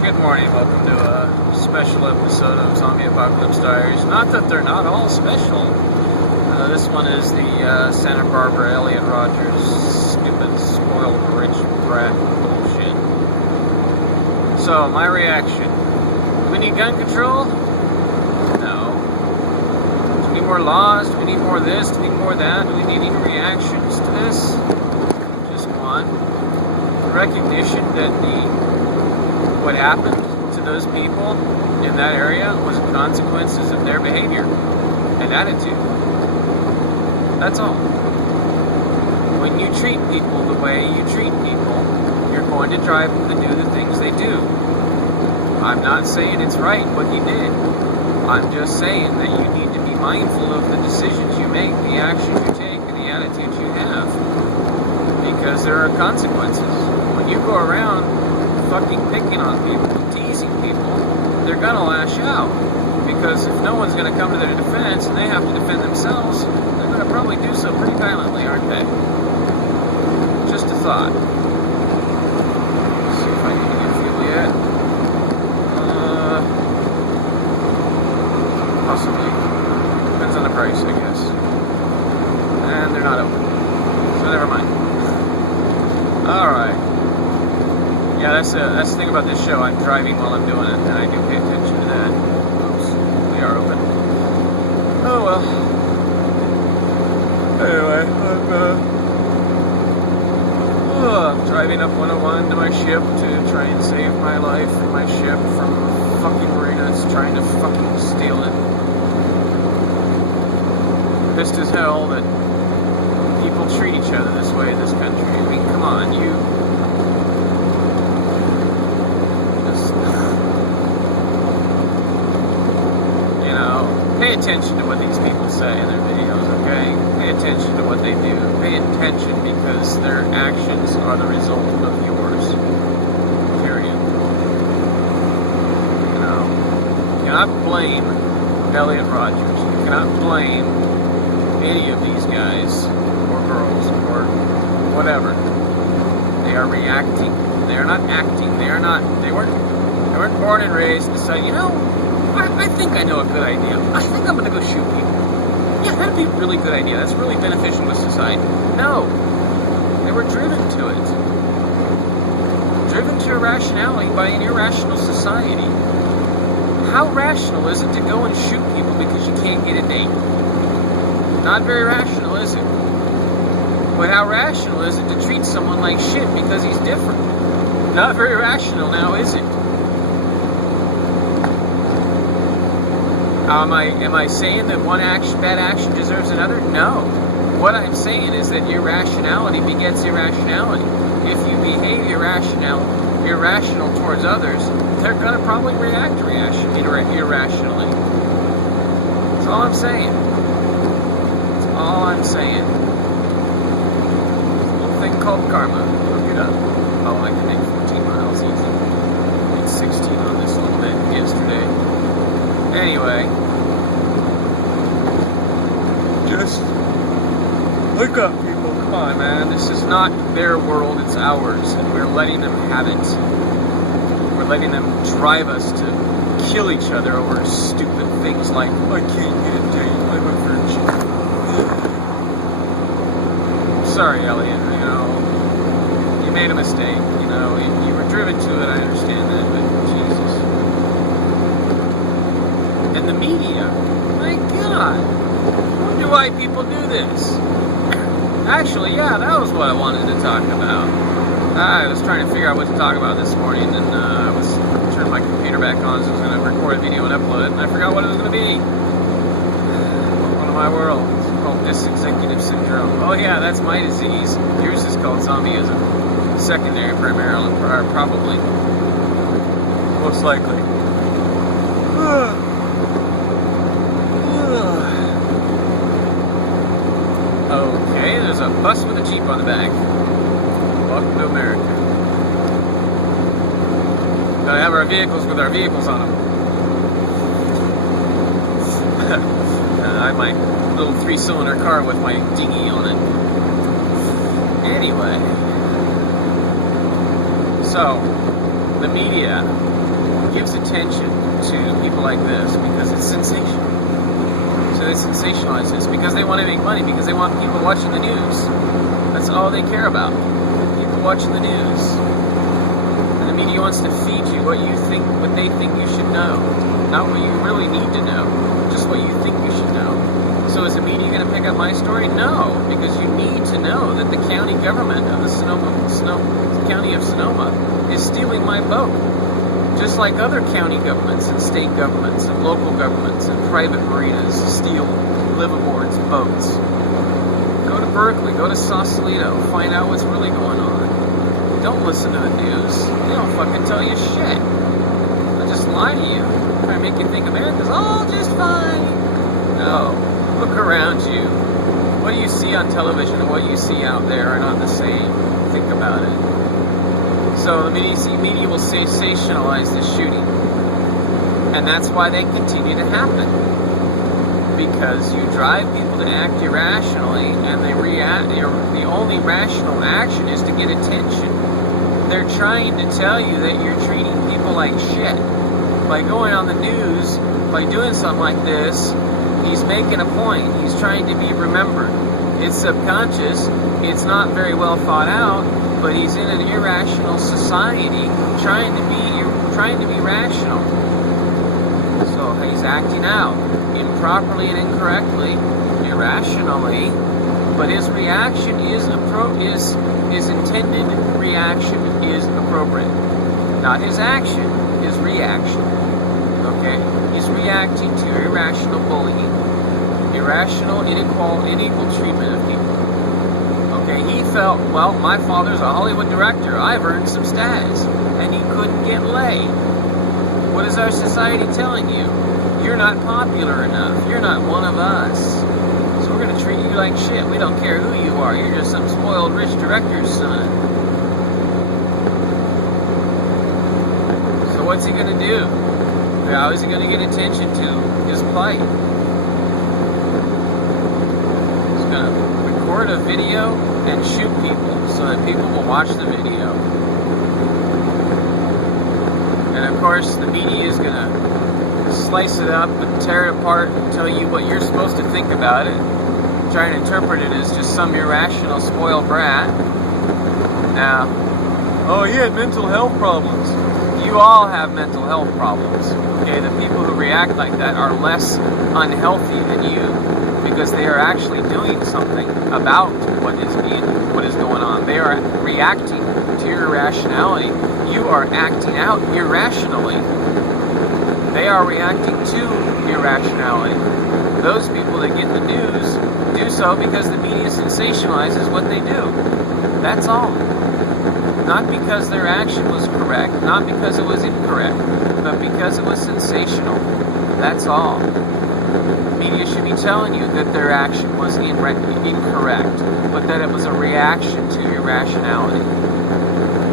Well, good morning. Welcome to a special episode of Zombie Apocalypse Diaries. Not that they're not all special. This one is the Santa Barbara Elliot Rogers stupid, spoiled, rich brat bullshit. So, my reaction. Do we need gun control? No. Do we need more laws? Do we need more this? Do we need more that? Do we need any reactions to this? Just one. The recognition that what happened to those people in that area was consequences of their behavior and attitude. That's all. When you treat people the way you treat people, you're going to drive them to do the things they do. I'm not saying it's right what you did. I'm just saying that you need to be mindful of the decisions you make, the actions you take, and the attitudes you have. Because there are consequences. When you go around fucking picking on people, teasing people, they're gonna lash out. Because if no one's gonna come to their defense and they have to defend themselves, they're gonna probably do so pretty violently, aren't they? Just a thought. Let's see if I can get fuel yet. Possibly. Depends on the price, I guess. And they're not open. So never mind. Alright. Yeah, that's the thing about this show. I'm driving while I'm doing it, and I do pay attention to that. Oops, we are open. Oh well. Anyway, I'm driving up 101 to my ship to try and save my life and my ship from fucking marinas trying to fucking steal it. Pissed as hell that people treat each other this way in this country. I mean, come on, you know, pay attention to what these people say in their videos, okay? Pay attention to what they do. Pay attention because their actions are the result of yours. Period. You know, you cannot blame Elliot Rogers. You cannot blame any of these guys or girls or whatever. They are reacting. They are not acting. They weren't born and raised to say, you know, I think I know a good idea. I think I'm going to go shoot people. Yeah, that'd be a really good idea. That's really beneficial to society. No. They were driven to it. Driven to irrationality by an irrational society. How rational is it to go and shoot people because you can't get a date? Not very rational, is it? But how rational is it to treat someone like shit because he's different? Not very rational now, is it? Am I saying that one bad action deserves another? No. What I'm saying is that irrationality begets irrationality. If you behave irrational towards others, they're going to probably react irrationally. That's all I'm saying. That's all I'm saying. It's a little thing called karma. Look it up. Oh, I can make 14 miles easy. I made 16 on this little bit yesterday. Anyway, just look up, people. Come on, man. This is not their world, it's ours, and we're letting them have it. We're letting them drive us to kill each other over stupid things like, I can't get a date, I'm a virgin. Sorry, Elliot, you know, you made a mistake, you know, you were driven to it, I understand that, but Jesus. And the media, my God, I wonder why people do this. Actually, yeah, that was what I wanted to talk about. I was trying to figure out what to talk about this morning, and I was turning my computer back on, so I was going to record a video and upload it, and I forgot what it was going to be. Welcome to my world. It's called dysexecutive syndrome. Oh yeah, that's my disease. Yours is called zombieism. Secondary, primarily, probably. Most likely. Okay, there's a bus with a Jeep on the back. Welcome to America. Gotta have our vehicles with our vehicles on them. I have my little 3-cylinder car with my dinghy on it. Anyway. So, the media gives attention to people like this because it's sensational. So they sensationalize this because they want to make money, because they want people watching the news. That's all they care about. People watching the news. And the media wants to feed you what they think you should know. Not what you really need to know, just what you think you should know. So is the media going to pick up my story? No, because you need to know that the county government of the county of Sonoma is stealing my boat. Just like other county governments and state governments and local governments and private marinas steal liveaboards, boats. Go to Berkeley, go to Sausalito, find out what's really going on. Don't listen to the news. They don't fucking tell you shit. They'll just lie to you, try to make you think America's all just fine. No. Look around you. What do you see on television and what you see out there are not the same. Think about it. So the media will sensationalize this shooting. And that's why they continue to happen. Because you drive people to act irrationally, and the only rational action is to get attention. They're trying to tell you that you're treating people like shit. By going on the news, by doing something like this, he's making a point. He's trying to be remembered. It's subconscious. It's not very well thought out, but he's in an irrational society trying to be rational. So he's acting out improperly and incorrectly, irrationally, but his reaction his intended reaction is appropriate. Not his action, his reaction. Okay? He's reacting to irrational bullying, irrational, unequal treatment of people. Okay, he felt, well, my father's a Hollywood director. I've earned some status. And he couldn't get laid. What is our society telling you? You're not popular enough. You're not one of us. So we're going to treat you like shit. We don't care who you are. You're just some spoiled rich director's son. So what's he going to do? How is he going to get attention to his plight? He's going to record a video and shoot people so that people will watch the video. And of course, the media is going to slice it up and tear it apart and tell you what you're supposed to think about it. Try and interpret it as just some irrational, spoiled brat. Now, oh, he had mental health problems. You all have mental health problems. Okay, the people who react like that are less unhealthy than you because they are actually doing something about what is going on. They are reacting to your irrationality. You are acting out irrationally. They are reacting to irrationality. Those people that get the news do so because the media sensationalizes what they do. That's all. Not because their action was correct, not because it was incorrect, but because it was sensational. That's all. Media should be telling you that their action was incorrect, but that it was a reaction to irrationality.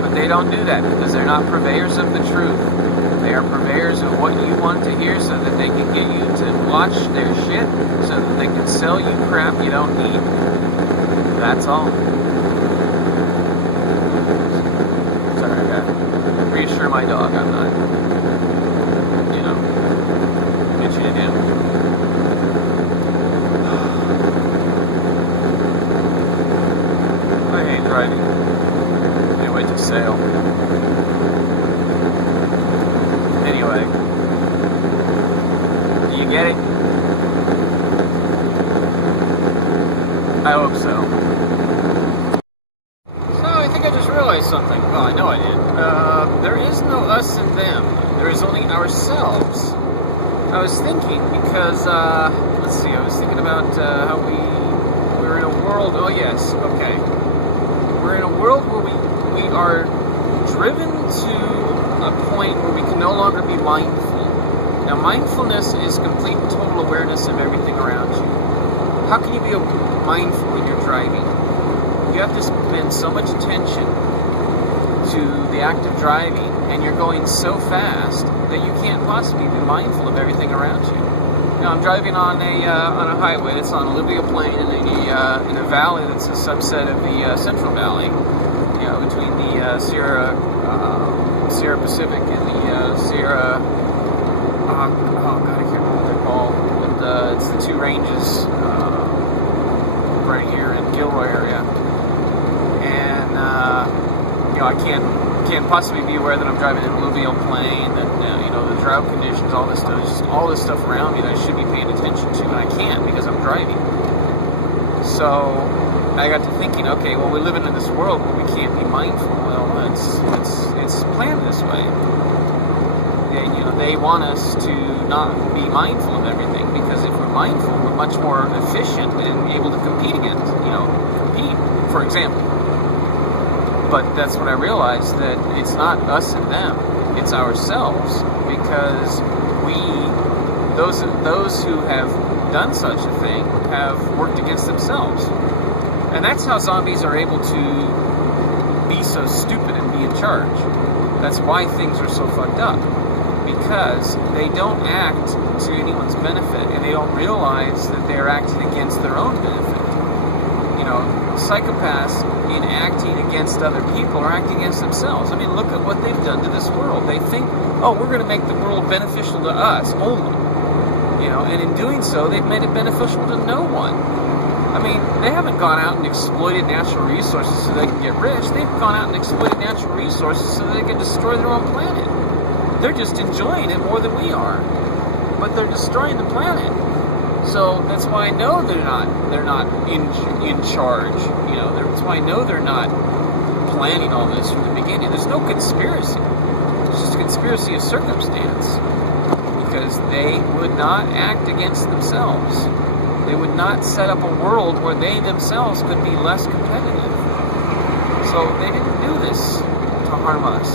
But they don't do that because they're not purveyors of the truth. They are purveyors of what you want to hear so that they can get you to watch their shit, so that they can sell you crap you don't need. That's all. Sorry, I gotta reassure my dog I'm not, mentioning him. I hate driving. Can't wait to sail. Anyway, do you get it? I hope so. So I think I just realized something. Well, I know I did. There is no us and them. There is only ourselves. I was thinking because, let's see, I was thinking about how we're in a world, oh yes, okay. We're in a world where we are driven to a point where we can no longer be mindful. Now, mindfulness is complete and total awareness of everything around you. How can you be mindful when you're driving? You have to spend so much attention to the act of driving, and you're going so fast that you can't possibly be mindful of everything around you. Now, I'm driving on a highway that's on Olivia Plain in a valley that's a subset of the Central Valley, between the Sierra Sierra Pacific in the Sierra. Oh God, I can't remember what they're called. But it's the two ranges right here in Gilroy area, and I can't possibly be aware that I'm driving an alluvial plain, that the drought conditions, all this stuff, just all this stuff around me that I should be paying attention to, and I can't because I'm driving. So I got to thinking, okay, well, we're living in this world where we can't be mindful. Well, it's planned this way. They want us to not be mindful of everything, because if we're mindful, we're much more efficient and able to compete, for example. But that's when I realized that it's not us and them, it's ourselves, because those who have done such a thing have worked against themselves. And that's how zombies are able to be so stupid and be in charge. That's why things are so fucked up. Because they don't act to anyone's benefit, and they don't realize that they're acting against their own benefit. Psychopaths, in acting against other people, are acting against themselves. I mean, look at what they've done to this world. They think, oh, we're going to make the world beneficial to us only. And in doing so, they've made it beneficial to no one. I mean, they haven't gone out and exploited natural resources so they can get rich. They've gone out and exploited natural resources so they can destroy their own planet. They're just enjoying it more than we are, but they're destroying the planet. So that's why I know they're not in charge. That's why I know they're not planning all this from the beginning. There's no conspiracy. It's just a conspiracy of circumstance, because they would not act against themselves. They would not set up a world where they themselves could be less competitive. So they didn't do this to harm us.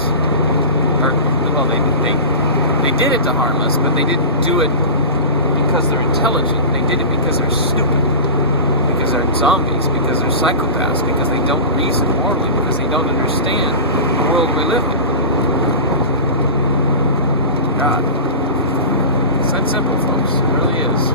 Well, they did it to harm us, but they didn't do it because they're intelligent. They did it because they're stupid, because they're zombies, because they're psychopaths, because they don't reason morally, because they don't understand the world we live in. God. It's that simple, folks. It really is.